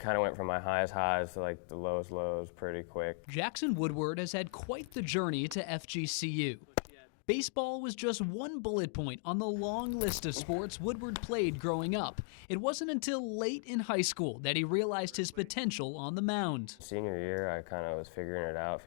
kind of went from my highest highs to like the lowest lows pretty quick. Jackson Woodward has had quite the journey to FGCU. Baseball was just one bullet point on the long list of sports Woodward played growing up. It wasn't until late in high school that he realized his potential on the mound. Senior year, I kind of was figuring out.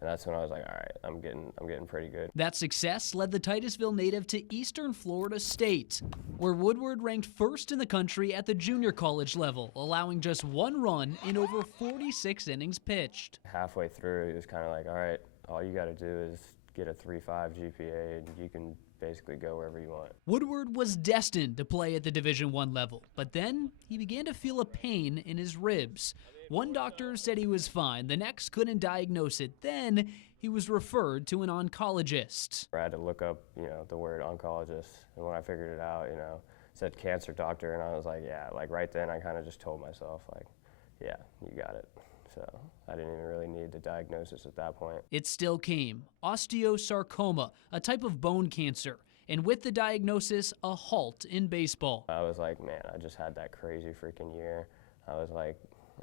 And that's when I was like, all right, I'm getting pretty good. That success led the Titusville native to Eastern Florida State, where Woodward ranked first in the country at the junior college level, allowing just one run in over 46 innings pitched. Halfway through, it was kind of like, all right, all you got to do is get a 3.5 GPA and you can basically go wherever you want. Woodward was destined to play at the Division I level, but then he began to feel a pain in his ribs. One doctor said he was fine, the next couldn't diagnose it. Then he was referred to an oncologist. I had to look up, the word oncologist, and when I figured it out, it said cancer doctor, and I was like, yeah, like right then I kind of just told myself, like, yeah, you got it. So I didn't even really need the diagnosis at that point. It still came. Osteosarcoma, a type of bone cancer. And with the diagnosis, a halt in baseball. I was like, man, I just had that crazy freaking year. I was like,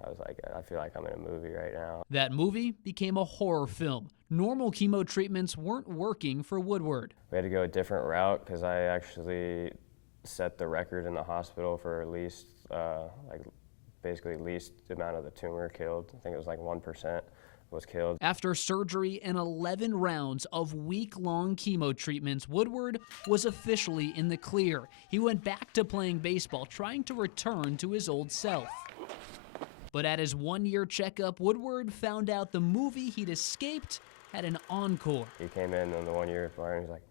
I feel like I'm in a movie right now. That movie became a horror film. Normal chemo treatments weren't working for Woodward. We had to go a different route because I actually set the record in the hospital for least amount of the tumor killed. I think it was like 1% was killed. After surgery and 11 rounds of week-long chemo treatments, Woodward was officially in the clear. He went back to playing baseball, trying to return to his old self. But at his one-year checkup, Woodward found out the movie he'd escaped had an encore. He came in on the 1 year part and he's like,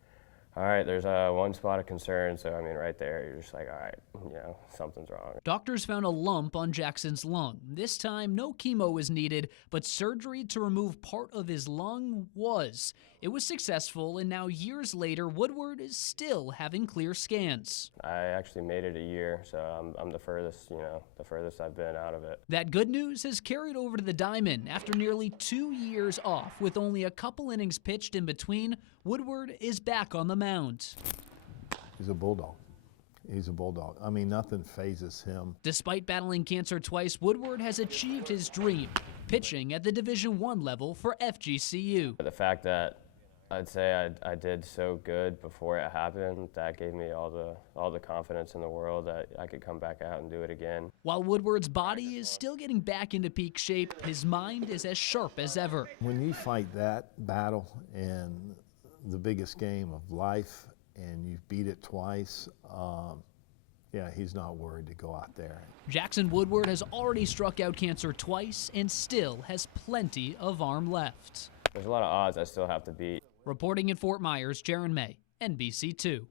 all right, there's one spot of concern, so I mean right there, you're just like, all right, something's wrong. Doctors found a lump on Jackson's lung. This time, no chemo was needed, but surgery to remove part of his lung was. It was successful, and now years later, Woodward is still having clear scans. I actually made it a year, so I'm the furthest, the furthest I've been out of it. That good news has carried over to the diamond. After nearly 2 years off, with only a couple innings pitched in between, Woodward is back on the mound. He's a bulldog. He's a bulldog. I mean, nothing phases him. Despite battling cancer twice, Woodward has achieved his dream, pitching at the Division I level for FGCU. The fact that I'd say I did so good before it happened, that gave me all the confidence in the world that I could come back out and do it again. While Woodward's body is still getting back into peak shape, his mind is as sharp as ever. When you fight that battle in the biggest game of life and you beat it twice, yeah, he's not worried to go out there. Jackson Woodward has already struck out cancer twice and still has plenty of arm left. There's a lot of odds I still have to beat. Reporting in Fort Myers, Jaron May, NBC2.